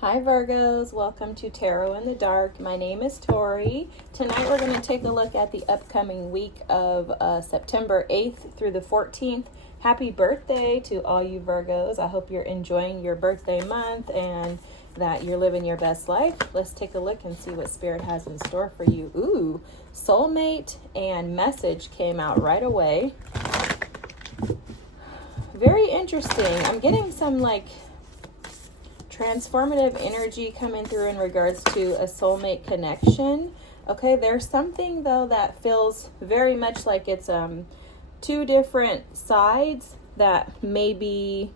Hi Virgos, welcome to Tarot in the Dark. My name is Tori. Tonight we're going to take a look at the upcoming week of September 8th through the 14th. Happy birthday to all you Virgos. I hope you're enjoying your birthday month and that you're living your best life. Let's take a look and see what Spirit has in store for you. Ooh, soulmate and message came out right away. Very interesting. I'm getting some transformative energy coming through in regards to a soulmate connection. Okay, there's something though that feels very much like it's two different sides that may be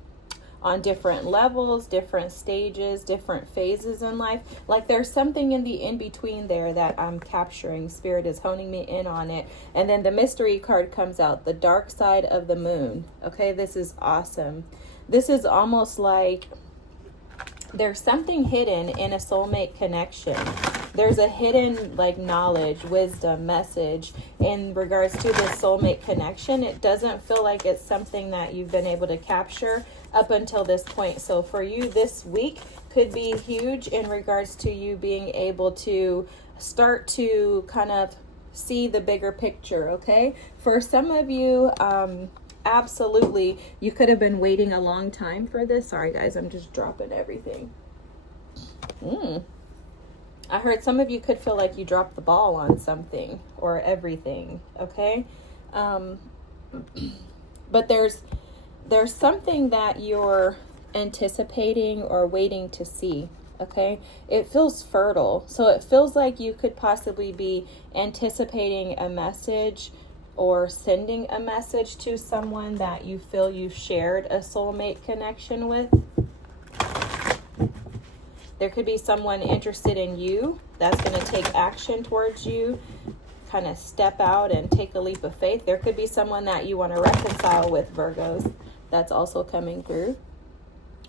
on different levels, different stages, different phases in life. Like there's something in the in-between there that I'm capturing. Spirit is honing me in on it. And then the mystery card comes out, the dark side of the moon. Okay, this is awesome. This is almost like there's something hidden in a soulmate connection. There's a hidden knowledge, wisdom, message in regards to the soulmate connection. It doesn't feel like it's something that you've been able to capture up until this point. So for you, this week could be huge in regards to you being able to start to kind of see the bigger picture, okay? For some of you, absolutely, you could have been waiting a long time for this. Sorry guys, I'm just dropping everything. I heard some of you could feel like you dropped the ball on something or everything, okay? But there's something that you're anticipating or waiting to see, okay? It feels fertile. So it feels like you could possibly be anticipating a message or sending a message to someone that you feel you shared a soulmate connection with. There could be someone interested in you that's going to take action towards you, kind of step out and take a leap of faith. There could be someone that you want to reconcile with, Virgos. That's also coming through.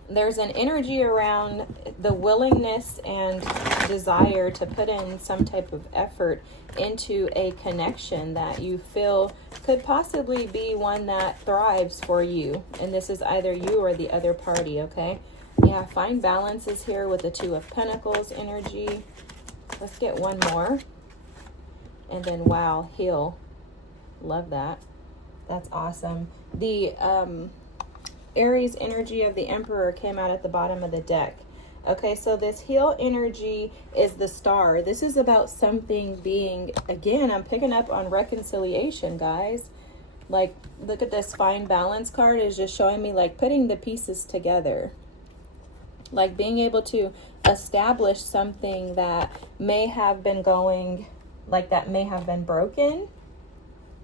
There's an energy around the willingness and desire to put in some type of effort into a connection that you feel could possibly be one that thrives for you. And this is either you or the other party, okay? Yeah, find balance is here with the Two of Pentacles energy. Let's get one more. And then, wow, heal. Love that. That's awesome. The Aries energy of the Emperor came out at the bottom of the deck. Okay, so this heal energy is the Star. This is about something being, again, I'm picking up on reconciliation, guys. Look at this fine balance card is just showing me putting the pieces together. Being able to establish something that may have been going, that may have been broken.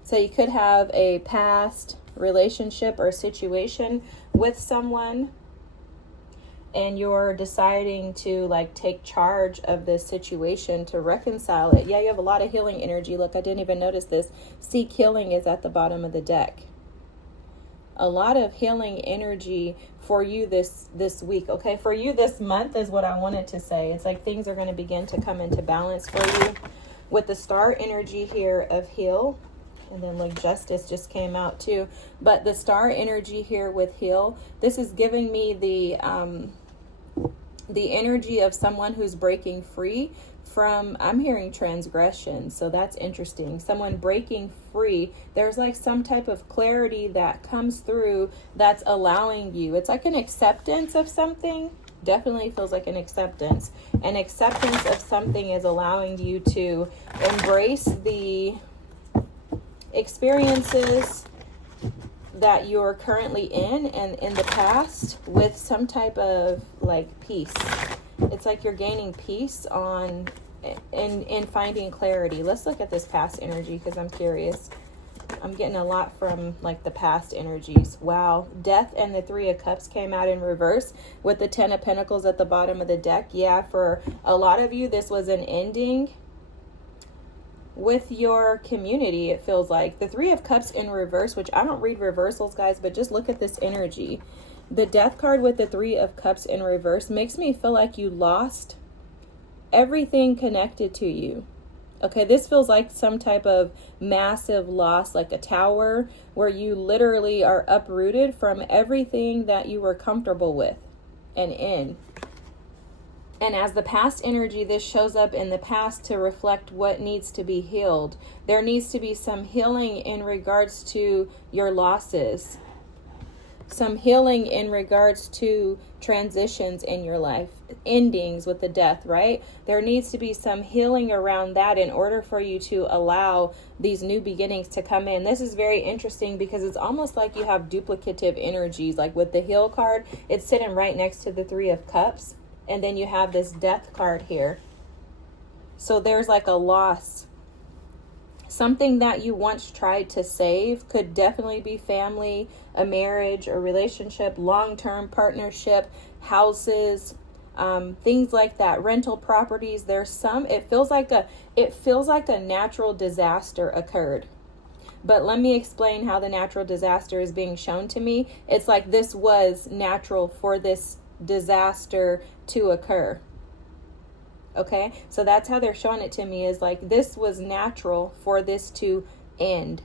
So you could have a past relationship or situation with someone and you're deciding to take charge of this situation to reconcile it. Yeah, you have a lot of healing energy. Look, I didn't even notice this. Seek healing is at the bottom of the deck. A lot of healing energy for you this week, okay? For you this month is what I wanted to say. It's things are going to begin to come into balance for you with the Star energy here of heal. And then Justice just came out too. But the Star energy here with heal, this is giving me the energy of someone who's breaking free from, I'm hearing transgression. So that's interesting. Someone breaking free. There's some type of clarity that comes through that's allowing you. It's an acceptance of something. Definitely feels like an acceptance. An acceptance of something is allowing you to embrace the experiences that you're currently in and in the past with some type of peace. It's you're gaining peace on in finding clarity. Let's look at this past energy because I'm curious. I'm getting a lot from the past energies. Wow. Death and the Three of Cups came out in reverse with the Ten of Pentacles at the bottom of the deck. Yeah, for a lot of you, this was an ending with your community. It feels like the Three of Cups in reverse, which I don't read reversals, guys, but just look at this energy. The Death card with the Three of Cups in reverse makes me feel like you lost everything connected to you. Okay, this feels like some type of massive loss, like a tower where you literally are uprooted from everything that you were comfortable with and in. And as the past energy, this shows up in the past to reflect what needs to be healed. There needs to be some healing in regards to your losses, some healing in regards to transitions in your life, endings with the death, right? There needs to be some healing around that in order for you to allow these new beginnings to come in. This is very interesting because it's almost like you have duplicative energies. Like with the heal card, it's sitting right next to the Three of Cups. And then you have this death card here. So there's like a loss. Something that you once tried to save could definitely be family, a marriage, a relationship, long-term partnership, houses, things like that, rental properties. There's some, it feels like a natural disaster occurred. But let me explain how the natural disaster is being shown to me. It's like this was natural for this disaster to occur. Okay, so that's how they're showing it to me, is like this was natural for this to end.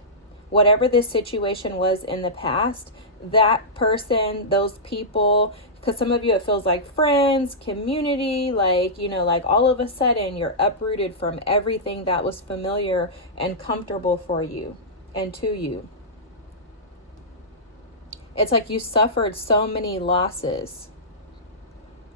Whatever this situation was in the past, that person, those people, because some of you it feels like friends, community, like, you know, like all of a sudden you're uprooted from everything that was familiar and comfortable for you and to you. It's like you suffered so many losses.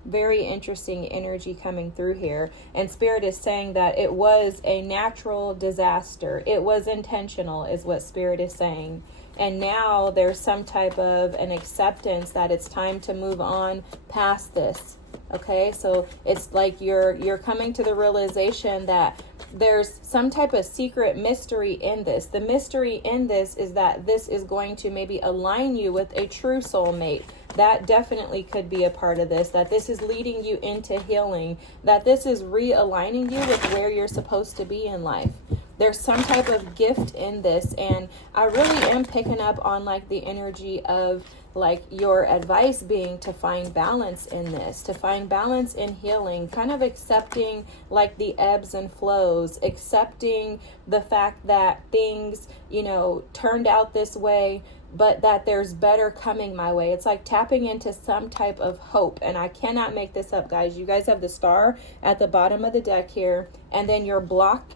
Very interesting energy coming through here. And Spirit is saying that it was a natural disaster. It was intentional, is what Spirit is saying. And now there's some type of an acceptance that it's time to move on past this. Okay, so it's like you're coming to the realization that there's some type of secret mystery in this. The mystery in this is that this is going to maybe align you with a true soulmate. That definitely could be a part of this, that this is leading you into healing, that this is realigning you with where you're supposed to be in life. There's some type of gift in this, and I really am picking up on like the energy of like your advice being to find balance in this, to find balance in healing, kind of accepting like the ebbs and flows, accepting the fact that things, you know, turned out this way, but that there's better coming my way. It's like tapping into some type of hope. And I cannot make this up, guys. You guys have the star at the bottom of the deck here, and then your block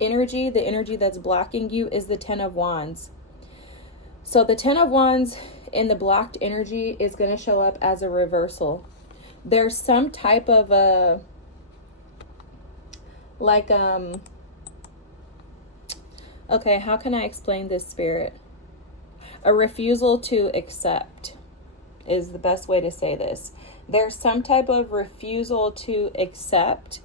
energy, the energy that's blocking you, is the Ten of Wands. So the Ten of Wands in the blocked energy is going to show up as a reversal. There's some type of a like okay, how can I explain this, Spirit? A refusal to accept is the best way to say this. There's some type of refusal to accept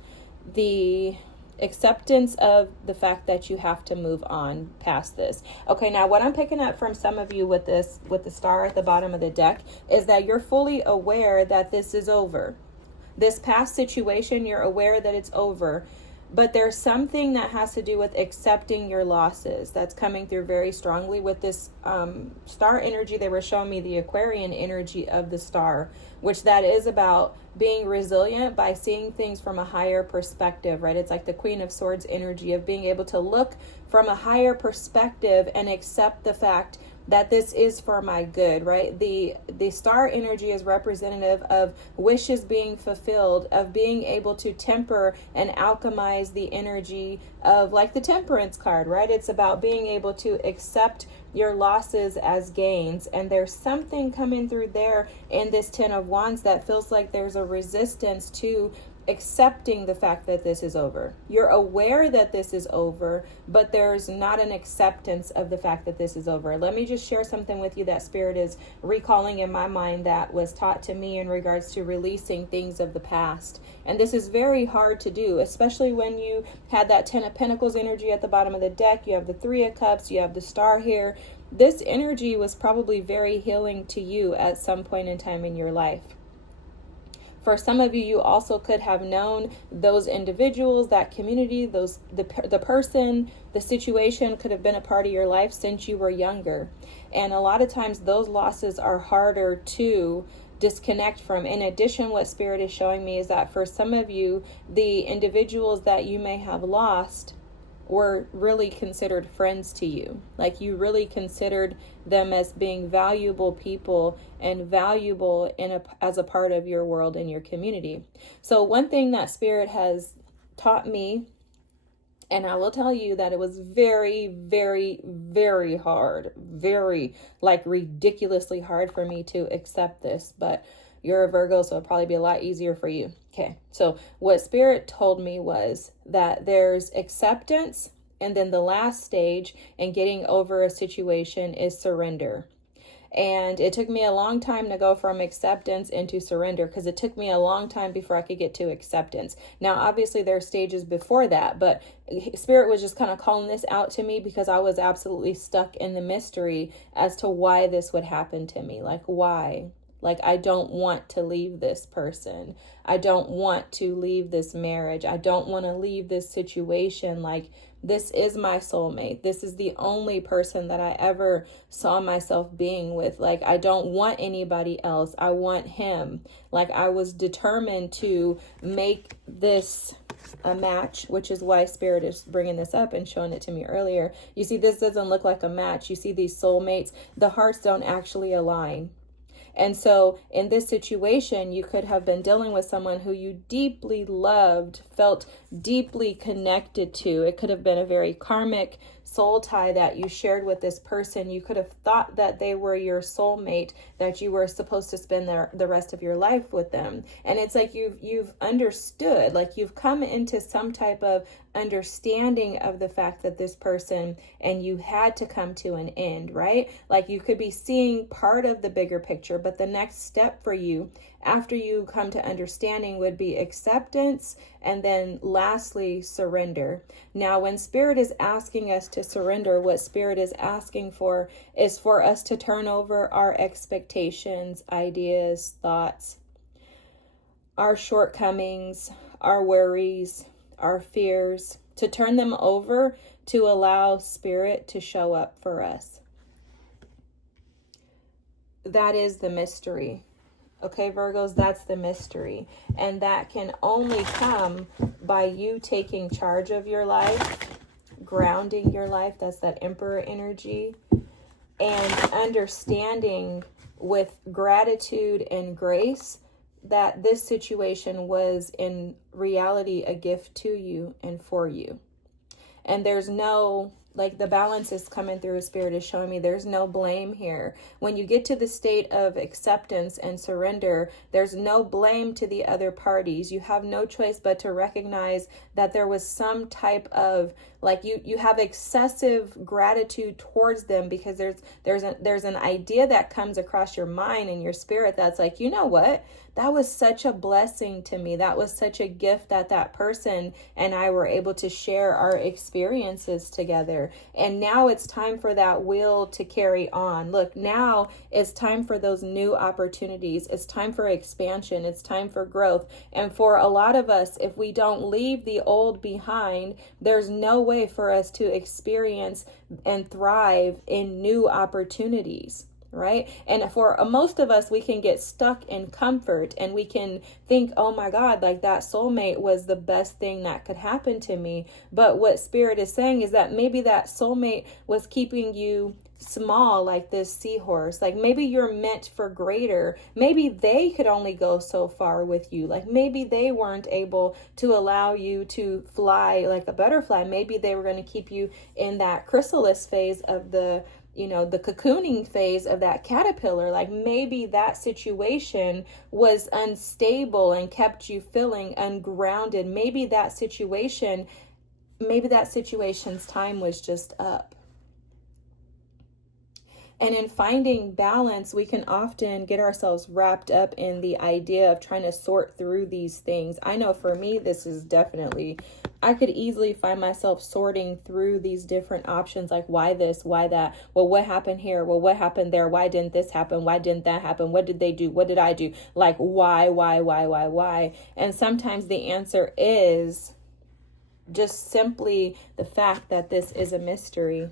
the acceptance of the fact that you have to move on past this. Okay, now what I'm picking up from some of you with this, with the star at the bottom of the deck, is that you're fully aware that this is over. This past situation, you're aware that it's over. But there's something that has to do with accepting your losses that's coming through very strongly with this star energy. They were showing me the Aquarian energy of the star, which that is about being resilient by seeing things from a higher perspective, right? It's like the Queen of Swords energy of being able to look from a higher perspective and accept the fact that this is for my good, right? The star energy is representative of wishes being fulfilled, of being able to temper and alchemize the energy of like the Temperance card, right? It's about being able to accept your losses as gains. And there's something coming through there in this Ten of Wands that feels like there's a resistance to accepting the fact that this is over. You're aware that this is over, but there's not an acceptance of the fact that this is over. Let me just share something with you that Spirit is recalling in my mind that was taught to me in regards to releasing things of the past. And this is very hard to do, especially when you had that Ten of Pentacles energy at the bottom of the deck. You have the Three of Cups, you have the star here. This energy was probably very healing to you at some point in time in your life. For some of you, you also could have known those individuals, that community, the person, the situation could have been a part of your life since you were younger. And a lot of times those losses are harder to disconnect from. In addition, what Spirit is showing me is that for some of you, the individuals that you may have lost were really considered friends to you. Like you really considered them as being valuable people and valuable as a part of your world and your community. So one thing that Spirit has taught me, and I will tell you that it was very, very, very hard, very like ridiculously hard for me to accept this, but you're a Virgo, so it'll probably be a lot easier for you. Okay, so what Spirit told me was that there's acceptance, and then the last stage in getting over a situation is surrender. And it took me a long time to go from acceptance into surrender, because it took me a long time before I could get to acceptance. Now, obviously, there are stages before that, but Spirit was just kind of calling this out to me because I was absolutely stuck in the mystery as to why this would happen to me. Like, why? Like, I don't want to leave this person. I don't want to leave this marriage. I don't want to leave this situation. Like, this is my soulmate. This is the only person that I ever saw myself being with. Like, I don't want anybody else. I want him. Like, I was determined to make this a match, which is why Spirit is bringing this up and showing it to me earlier. You see, this doesn't look like a match. You see these soulmates, the hearts don't actually align. And so in this situation, you could have been dealing with someone who you deeply loved, felt deeply connected to. It could have been a very karmic soul tie that you shared with this person. You could have thought that they were your soulmate, that you were supposed to spend the rest of your life with them. And it's like you've understood, like you've come into some type of understanding of the fact that this person and you had to come to an end, right? Like you could be seeing part of the bigger picture, but the next step for you after you come to understanding would be acceptance, and then lastly, surrender. Now, when Spirit is asking us to surrender, what Spirit is asking for is for us to turn over our expectations, ideas, thoughts, our shortcomings, our worries, our fears, to turn them over to allow Spirit to show up for us. That is the mystery. Okay, Virgos, that's the mystery. And that can only come by you taking charge of your life, grounding your life. That's that Emperor energy. And understanding with gratitude and grace that this situation was in reality a gift to you and for you. And there's no, like the balance is coming through, Spirit is showing me there's no blame here. When you get to the state of acceptance and surrender, there's no blame to the other parties. You have no choice but to recognize that there was some type of, like you have excessive gratitude towards them, because there's an idea that comes across your mind and your spirit that's like, you know what? That was such a blessing to me. That was such a gift that person and I were able to share our experiences together. And now it's time for that wheel to carry on. Look, now it's time for those new opportunities. It's time for expansion. It's time for growth. And for a lot of us, if we don't leave the old behind, there's no way for us to experience and thrive in new opportunities. Right? And for most of us, we can get stuck in comfort and we can think, oh my God, like that soulmate was the best thing that could happen to me. But what Spirit is saying is that maybe that soulmate was keeping you small, like this seahorse. Like maybe you're meant for greater. Maybe they could only go so far with you. Like maybe they weren't able to allow you to fly like a butterfly. Maybe they were going to keep you in that chrysalis phase of the cocooning phase of that caterpillar. Like maybe that situation was unstable and kept you feeling ungrounded. Maybe that situation's time was just up. And in finding balance, we can often get ourselves wrapped up in the idea of trying to sort through these things. I know for me, this is definitely, I could easily find myself sorting through these different options, like why this, why that? Well, what happened here? Well, what happened there? Why didn't this happen? Why didn't that happen? What did they do? What did I do? Like why? And sometimes the answer is just simply the fact that this is a mystery.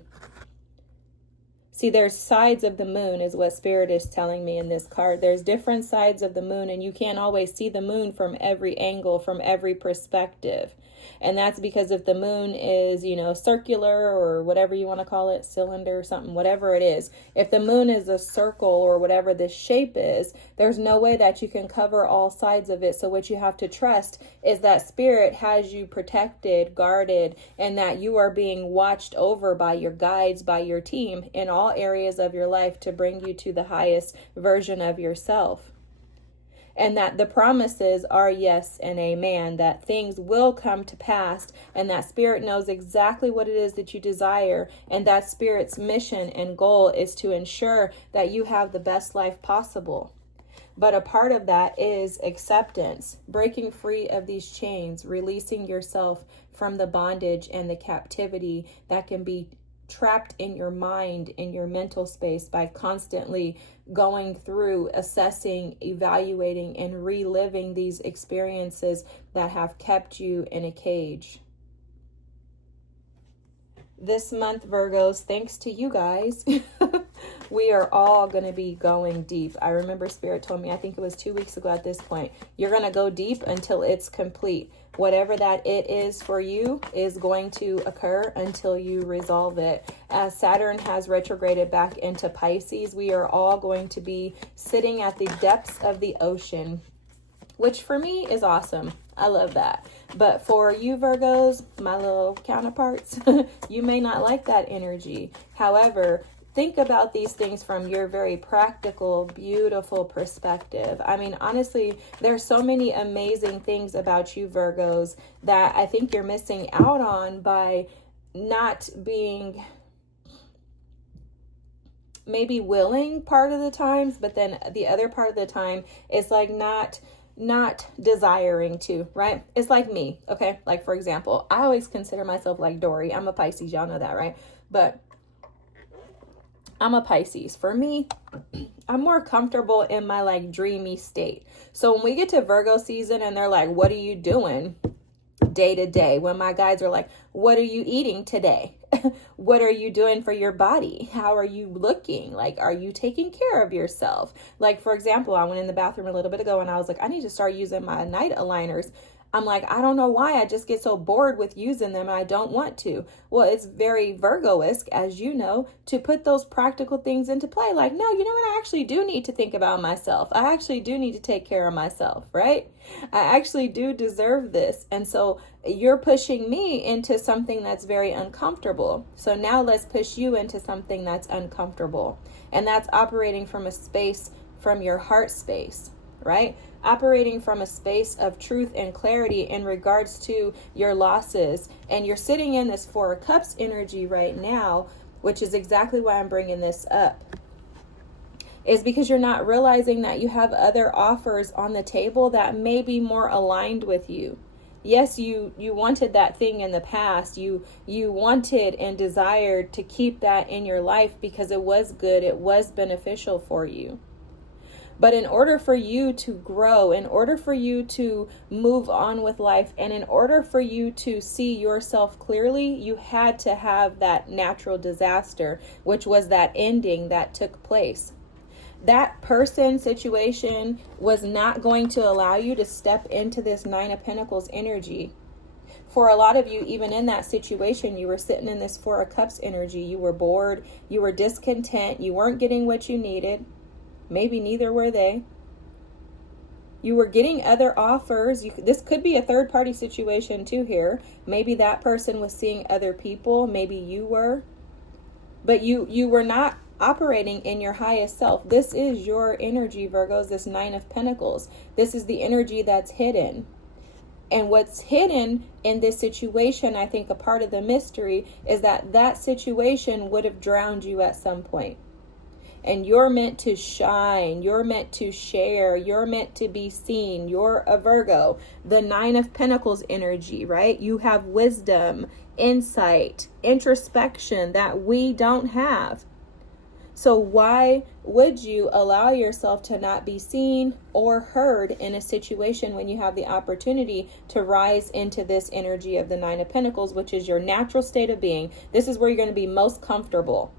See, there's sides of the moon is what Spirit is telling me in this card. There's different sides of the moon, and you can't always see the moon from every angle, from every perspective. And that's because if the moon is, circular or whatever you want to call it, cylinder, something, whatever it is, if the moon is a circle or whatever this shape is, there's no way that you can cover all sides of it. So what you have to trust is that Spirit has you protected, guarded, and that you are being watched over by your guides, by your team in all areas of your life to bring you to the highest version of yourself. And that the promises are yes and amen, that things will come to pass, and that Spirit knows exactly what it is that you desire, and that Spirit's mission and goal is to ensure that you have the best life possible. But a part of that is acceptance, breaking free of these chains, releasing yourself from the bondage and the captivity that can be trapped in your mind, in your mental space, by constantly going through, assessing, evaluating, and reliving these experiences that have kept you in a cage. This month, Virgos, thanks to you guys, we are all going to be going deep. I remember Spirit told me, I think it was 2 weeks ago at this point, you're going to go deep until it's complete. Whatever that it is for you is going to occur until you resolve it. As Saturn has retrograded back into Pisces, we are all going to be sitting at the depths of the ocean, which for me is awesome. I love that. But for you Virgos, my little counterparts, you may not like that energy. However, think about these things from your very practical, beautiful perspective. I mean, honestly, there's so many amazing things about you Virgos that I think you're missing out on by not being maybe willing part of the times, but then the other part of the time is like not desiring to, right? It's like me, okay? Like, for example, I always consider myself like Dory. I'm a Pisces, y'all know that, right? But I'm a Pisces. For me, I'm more comfortable in my like dreamy state. So when we get to Virgo season and they're like, what are you doing day to day? When my guides are like, what are you eating today? What are you doing for your body? How are you looking? Like, are you taking care of yourself? Like, for example, I went in the bathroom a little bit ago and I was like, I need to start using my night aligners. I'm like, I don't know why. I just get so bored with using them and I don't want to. Well, it's very Virgo-esque, as you know, to put those practical things into play. Like, no, you know what? I actually do need to think about myself. I actually do need to take care of myself, right? I actually do deserve this. And so you're pushing me into something that's very uncomfortable. So now let's push you into something that's uncomfortable. And that's operating from a space, from your heart space, right? Operating from a space of truth and clarity in regards to your losses. And you're sitting in this Four of Cups energy right now, which is exactly why I'm bringing this up, is because you're not realizing that you have other offers on the table that may be more aligned with you. Yes, you wanted that thing in the past. You wanted and desired to keep that in your life because it was good. It was beneficial for you. But in order for you to grow, in order for you to move on with life, and in order for you to see yourself clearly, you had to have that natural disaster, which was that ending that took place. That person, situation was not going to allow you to step into this Nine of Pentacles energy. For a lot of you, even in that situation, you were sitting in this Four of Cups energy. You were bored. You were discontent. You weren't getting what you needed. Maybe neither were they. You were getting other offers. This could be a third-party situation too here. Maybe that person was seeing other people. Maybe you were. But you were not operating in your highest self. This is your energy, Virgos, this Nine of Pentacles. This is the energy that's hidden. And what's hidden in this situation, I think a part of the mystery, is that that situation would have drowned you at some point. And you're meant to shine. You're meant to share. You're meant to be seen. You're a Virgo. The Nine of Pentacles energy, right? You have wisdom, insight, introspection that we don't have. So why would you allow yourself to not be seen or heard in a situation when you have the opportunity to rise into this energy of the Nine of Pentacles, which is your natural state of being? This is where you're going to be most comfortable.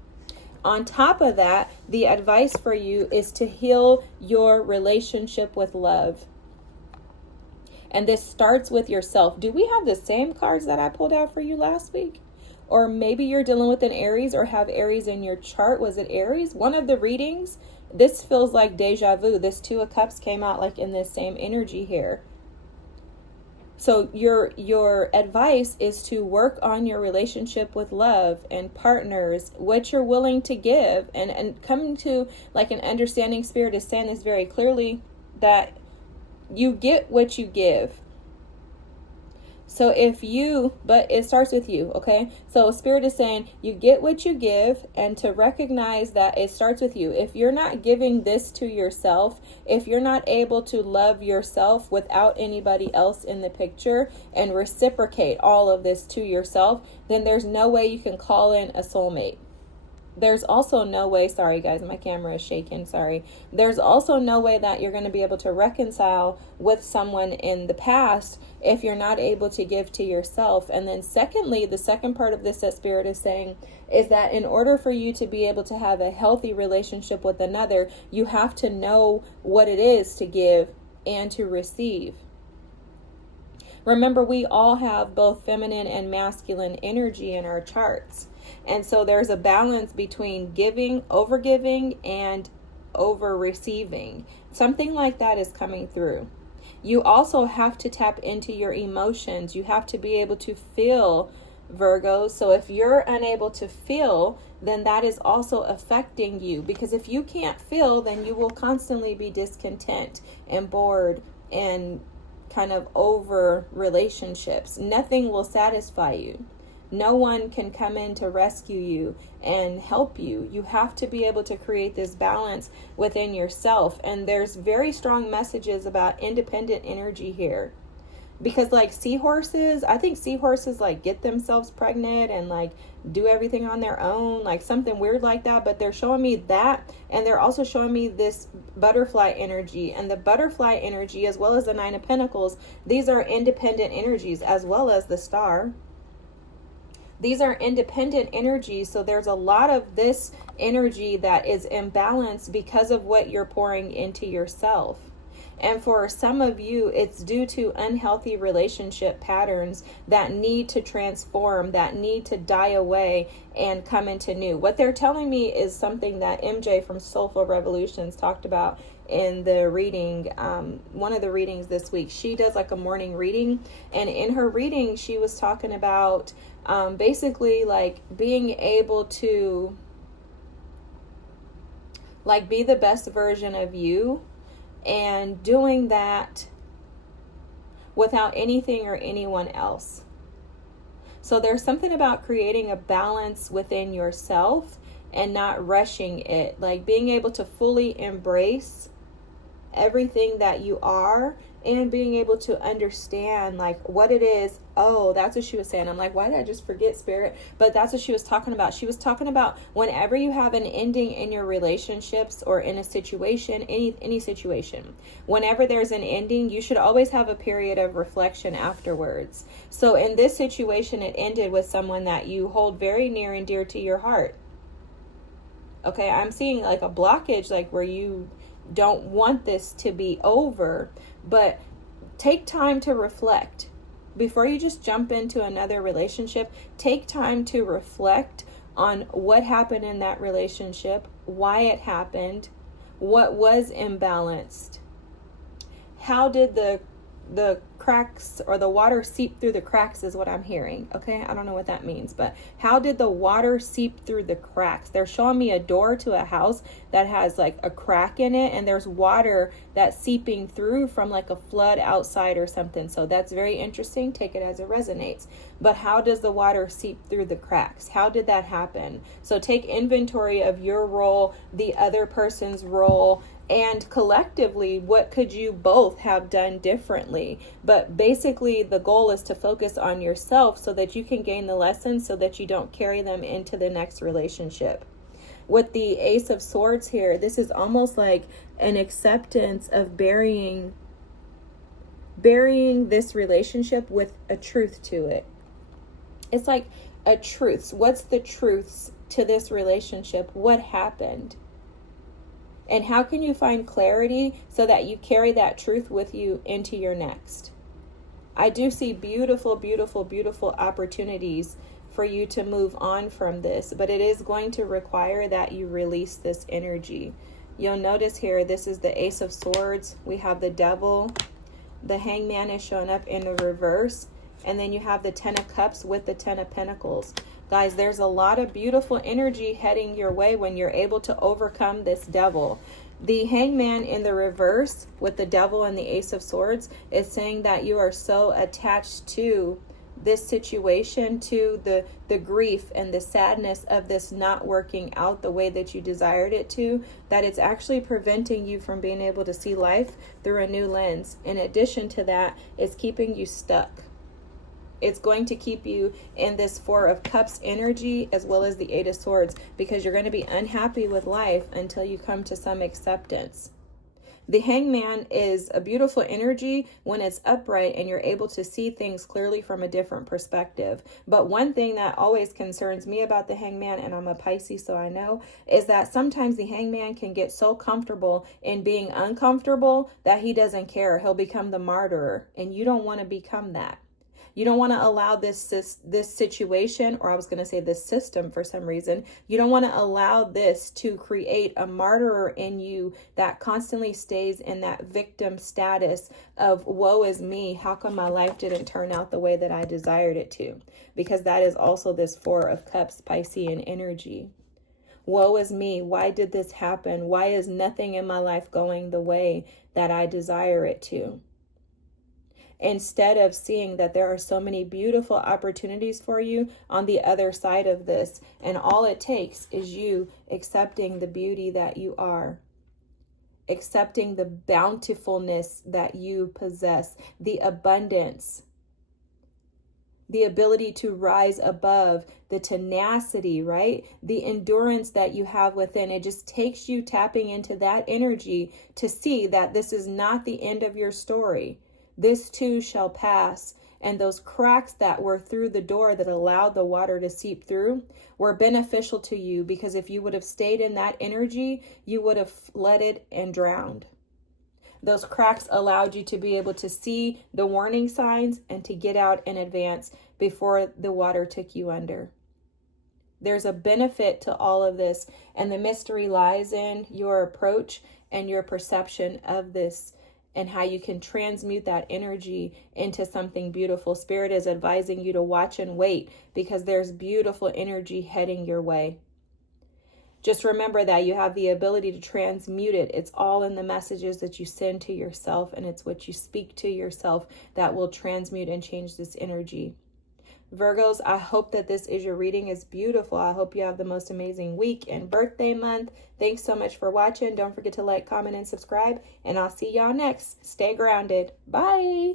on top of that, the advice for you is to heal your relationship with love. And this starts with yourself. Do we have the same cards that I pulled out for you last week? Or maybe you're dealing with an Aries or have Aries in your chart. Was it Aries? One of the readings, this feels like deja vu. This Two of Cups came out like in this same energy here. So your advice is to work on your relationship with love and partners, what you're willing to give, and coming to like an understanding. Spirit is saying this very clearly, that you get what you give. So but it starts with you, okay? So Spirit is saying you get what you give, and to recognize that it starts with you. If you're not giving this to yourself, if you're not able to love yourself without anybody else in the picture and reciprocate all of this to yourself, then there's no way you can call in a soulmate. There's also no way, sorry guys, my camera is shaking, sorry. There's also no way that you're going to be able to reconcile with someone in the past if you're not able to give to yourself. And then secondly, the second part of this that Spirit is saying is that in order for you to be able to have a healthy relationship with another, you have to know what it is to give and to receive. Remember, we all have both feminine and masculine energy in our charts. And so there's a balance between giving, over-giving, and over-receiving. Something like that is coming through. You also have to tap into your emotions. You have to be able to feel, Virgo. So if you're unable to feel, then that is also affecting you. Because if you can't feel, then you will constantly be discontent and bored and kind of over relationships. Nothing will satisfy you. No one can come in to rescue you and help you. You have to be able to create this balance within yourself. And there's very strong messages about independent energy here. Because like seahorses, I think seahorses like get themselves pregnant and like do everything on their own, like something weird like that. But they're showing me that, and they're also showing me this butterfly energy. And the butterfly energy, as well as the Nine of Pentacles, these are independent energies, as well as the Star. These are independent energies, so there's a lot of this energy that is imbalanced because of what you're pouring into yourself. And for some of you, it's due to unhealthy relationship patterns that need to transform, that need to die away and come into new. What they're telling me is something that MJ from Soulful Revolutions talked about in the reading, one of the readings this week. She does like a morning reading, and in her reading, she was talking about basically like being able to like be the best version of you, and doing that without anything or anyone else. So there's something about creating a balance within yourself and not rushing it, like being able to fully embrace everything that you are, and being able to understand like what it is. Oh, that's what she was saying. I'm like, why did I just forget, Spirit? But that's what she was talking about. She was talking about whenever you have an ending in your relationships or in a situation, any situation, whenever there's an ending, you should always have a period of reflection afterwards. So in this situation, it ended with someone that you hold very near and dear to your heart. Okay, I'm seeing like a blockage, like where you don't want this to be over, but take time to reflect before you just jump into another relationship. Take time to reflect on what happened in that relationship, why it happened, what was imbalanced, how did the cracks or the water seep through the cracks is what I'm hearing. Okay, I don't know what that means, but how did the water seep through the cracks? They're showing me a door to a house that has like a crack in it, and there's water that's seeping through from like a flood outside or something. So that's very interesting. Take it as it resonates. But how does the water seep through the cracks? How did that happen? So take inventory of your role, the other person's role, and collectively, what could you both have done differently? But basically, the goal is to focus on yourself so that you can gain the lessons so that you don't carry them into the next relationship. With the Ace of Swords here, this is almost like an acceptance of burying this relationship with a truth to it. It's like a truth. What's the truths to this relationship? What happened? And how can you find clarity so that you carry that truth with you into your next? I do see beautiful, beautiful, beautiful opportunities for you to move on from this, but it is going to require that you release this energy. You'll notice here, this is the Ace of Swords. We have the Devil. The Hangman is showing up in the reverse. And then you have the Ten of Cups with the Ten of Pentacles. Guys, there's a lot of beautiful energy heading your way when you're able to overcome this Devil. The Hangman in the reverse with the Devil and the Ace of Swords is saying that you are so attached to this situation, to the grief and the sadness of this not working out the way that you desired it to, that it's actually preventing you from being able to see life through a new lens. In addition to that, it's keeping you stuck. It's going to keep you in this Four of Cups energy as well as the Eight of Swords, because you're going to be unhappy with life until you come to some acceptance. The Hangman is a beautiful energy when it's upright and you're able to see things clearly from a different perspective. But one thing that always concerns me about the Hangman, and I'm a Pisces, so I know, is that sometimes the Hangman can get so comfortable in being uncomfortable that he doesn't care. He'll become the martyr, and you don't want to become that. You don't want to allow this situation, or I was going to say this system for some reason, you don't want to allow this to create a martyr in you that constantly stays in that victim status of woe is me. How come my life didn't turn out the way that I desired it to? Because that is also this Four of Cups Piscean energy. Woe is me. Why did this happen? Why is nothing in my life going the way that I desire it to? Instead of seeing that there are so many beautiful opportunities for you on the other side of this. And all it takes is you accepting the beauty that you are, accepting the bountifulness that you possess, the abundance, the ability to rise above, the tenacity, right? The endurance that you have within. It just takes you tapping into that energy to see that this is not the end of your story. This too shall pass. And those cracks that were through the door that allowed the water to seep through were beneficial to you, because if you would have stayed in that energy, you would have flooded and drowned. Those cracks allowed you to be able to see the warning signs and to get out in advance before the water took you under. There's a benefit to all of this, and the mystery lies in your approach and your perception of this, and how you can transmute that energy into something beautiful. Spirit is advising you to watch and wait, because there's beautiful energy heading your way. Just remember that you have the ability to transmute it. It's all in the messages that you send to yourself, and it's what you speak to yourself that will transmute and change this energy. Virgos, I hope that this is your reading. Is beautiful. I hope you have the most amazing week and birthday month. Thanks so much for watching. Don't forget to like, comment, and subscribe, and I'll see y'all next. Stay grounded. Bye.